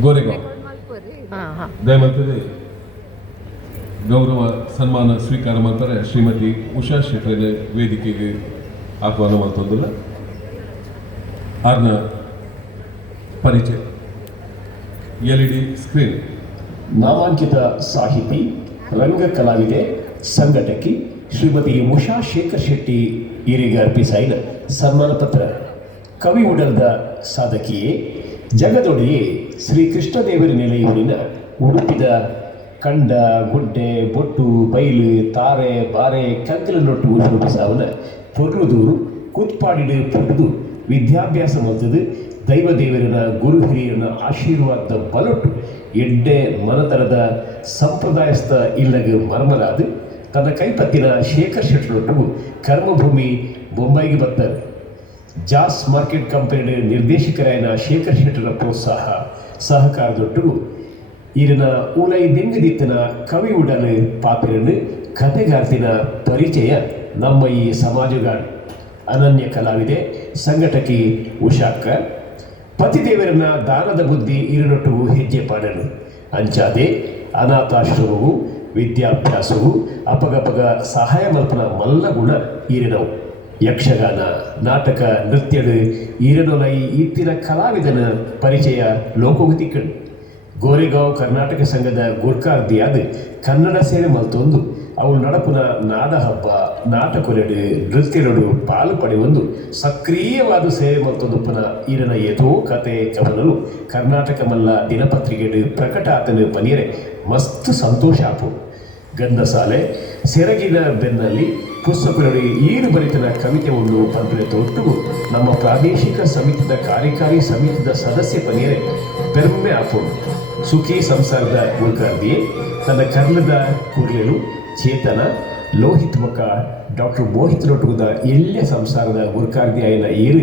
ಗೋರೆಗಾಂವ್ ದಯಮಂತದೆ ಗೌರವ ಸನ್ಮಾನ ಸ್ವೀಕಾರ ಮಾಡ್ತಾರೆ ಶ್ರೀಮತಿ ಉಷಾ ಶೆಟ್ಟರ್ ವೇದಿಕೆಗೆ ಆಹ್ವಾನ ಮಾಡ್ತಂದಿಲ್ಲ ಆರ್ನ ಪರಿಚಯ LED ಸ್ಕ್ರೀನ್ ನಾಮಾಂಕಿತ ಸಾಹಿತಿ ರಂಗ ಕಲಾವಿದೆ ಸಂಘಟಕಿ ಶ್ರೀಮತಿ ಉಷಾ ಶೇಖರ್ ಶೆಟ್ಟಿ ಇವರಿಗೆ ಅರ್ಪಿಸಾಯಿನ ಸನ್ಮಾನ ಪತ್ರ ಕವಿ ಉಡಲ್ದ ಸಾಧಕಿಯೇ ಜಗದೊಡೆಯೇ ಶ್ರೀ ಕೃಷ್ಣದೇವರ ನೆಲೆಯೂರಿನ ಉಡುಪಿದ ಕಂಡ ಗುಡ್ಡೆ ಬೊಟ್ಟು ಬೈಲು ತಾರೆ ಬಾರೆ ಕಗ್ಗಲನೊಟ್ಟು ರೂಪಿಸಾವನ ಪೊರ್ರುದೂರು ಕುತ್ಪಾಡಿಡು ಪುಟ್ಟದು ವಿದ್ಯಾಭ್ಯಾಸ ಮಲ್ತದು ದೈವ ದೇವರನ ಗುರು ಹಿರಿಯರನ ಆಶೀರ್ವಾದ ಬಲೊಟ್ಟು ಎಡ್ಡೆ ಮನತನದ ಸಂಪ್ರದಾಯಸ್ಥ ಇಲ್ಲಗ ಮರ್ಮಲಾದು ತನ್ನ ಕೈಪತ್ತಿನ ಶೇಖರ್ ಶೆಟ್ಟರೊಟ್ಟಿಗೂ ಕರ್ಮಭೂಮಿ ಬೊಂಬೈಗೆ ಬರ್ತಾರೆ ಜಾಸ್ ಮಾರ್ಕೆಟ್ ಕಂಪನಿಯ ನಿರ್ದೇಶಕರಾಯನ ಶೇಖರ್ ಶೆಟ್ಟರ ಪ್ರೋತ್ಸಾಹ ಸಹಕಾರದೊಟ್ಟಿಗೂ ಈರಿನ ಉಲೈ ದೆಂಗದಿತ್ತನ ಕವಿ ಉಡಲು ಪಾತ್ರನು ಕಥೆಗಾರ್ತಿನ ಪರಿಚಯ ನಮ್ಮ ಈ ಸಮಾಜಗಾಡು ಅನನ್ಯ ಕಲಾವಿದೆ ಸಂಘಟಕಿ ಉಷಾಕ್ಕ ಪತಿದೇವರನ್ನ ದಾನದ ಬುದ್ಧಿ ಈರಿನೊಟ್ಟಿಗೂ ಹೆಜ್ಜೆ ಪಾಡಲು ಅಂಚಾದೆ ಅನಾಥಾಶ್ರಮವು ವಿದ್ಯಾಭ್ಯಾಸವು ಅಪಗಪಗ ಸಹಾಯ ಮಲ್ಪನ ಮಲ್ಲ ಗುಣ ಈರಿನವು ಯಕ್ಷಗಾನ ನಾಟಕ ನೃತ್ಯಡು ಈರನೊಲೈ ಈತ್ತಿನ ಕಲಾವಿದನ ಪರಿಚಯ ಲೋಕೋಗತಿಕ್ಕಳು ಗೋರೆಗಾಂವ್ ಕರ್ನಾಟಕ ಸಂಘದ ಗುರ್ಕಾರ್ದಿಯಾದ ಕನ್ನಡ ಸೇವೆ ಮಲ್ತೊಂದು ಅವಳು ನಡಪುನ ನಾಡ ಹಬ್ಬ ನಾಟಕೊಲೆಡು ನೃತ್ಯಗಳು ಪಾಲು ಪಡೆಯೊಂದು ಸಕ್ರಿಯವಾದ ಸೇವೆ ಮಲ್ತೊಂದುಪ್ಪನ ಈರನ ಏತೋ ಕತೆ ಕವನಲು ಕರ್ನಾಟಕ ಮಲ್ಲ ದಿನಪತ್ರಿಕೆಡು ಪ್ರಕಟ ಆತನ ಪನಿಯರೆ ಮಸ್ತ್ ಸಂತೋಷ ಆಪು ಗಂಧಸಾಲೆ ಸೆರಗಿನ ಬೆನ್ನಲ್ಲಿ ಪುಸ್ತಕಗಳು ಈರು ಬರಿತನ ಕವಿತೆ ಒಂದು ಪಂಪನೆ ತೊಟ್ಟು ನಮ್ಮ ಪ್ರಾದೇಶಿಕ ಸಮಿತಿದ ಕಾರ್ಯಕಾರಿ ಸಮಿತಿದ ಸದಸ್ಯ ಪನಿಯರೆ ಬೆರ್ಮೆ ಆಪೋಡು ಸುಖಿ ಸಂಸಾರದ ಗುರುಕಾರ್ದಿಯೇ ತನ್ನ ಕರ್ಲದ ಕೂರ್ಲೆಲು ಚೇತನ ಲೋಹಿತ್ಮಕ ಡಾಕ್ಟರ್ ಮೋಹಿತ್ ರೊಟ್ಟುಗುದ ಎಳ್ಳೆ ಸಂಸಾರದ ಗುರುಕಾರ್ದಿ ಆಯ್ನ ಏರು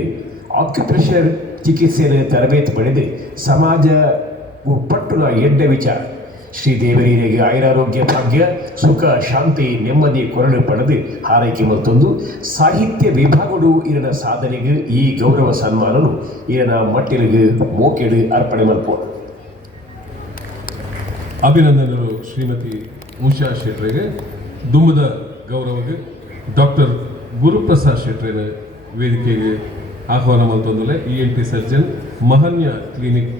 ಆಕ್ಯುಪ್ರೆಷರ್ ಚಿಕಿತ್ಸೆಯ ತರಬೇತಿ ಪಡೆದು ಸಮಾಜ ಪಟ್ಟುನ ಎಡ್ಡೆ ವಿಚಾರ ಶ್ರೀದೇವರಿಗೆ ಆಯುರಾರೋಗ್ಯ ಭಾಗ್ಯ ಸುಖ ಶಾಂತಿ ನೆಮ್ಮದಿ ಕೊರಳು ಪಡೆದು ಹಾರೈಕೆ ಮತ್ತೊಂದು ಸಾಹಿತ್ಯ ವಿಭಾಗಗಳು ಇರನ ಸಾಧನೆಗೆ ಈ ಗೌರವ ಸನ್ಮಾನನು ಇರನ ಮಟ್ಟಿಲಿಗೆ ಮೋಕೆಡು ಅರ್ಪಣೆ ಮಲ್ಪೋಣ ಅಭಿನಂದನೆಗಳು ಶ್ರೀಮತಿ ಉಷಾ ಶೆಟ್ಟರಿಗೆ ದುಮ್ಮದ ಗೌರವಗೆ ಡಾಕ್ಟರ್ ಗುರುಪ್ರಸಾದ್ ಶೆಟ್ಟರ ವೇದಿಕೆಗೆ ಆಹ್ವಾನ ಮಲ್ತೊಂದಲೆ ENT ಸರ್ಜನ್ ಮಹನ್ಯ ಕ್ಲಿನಿಕ್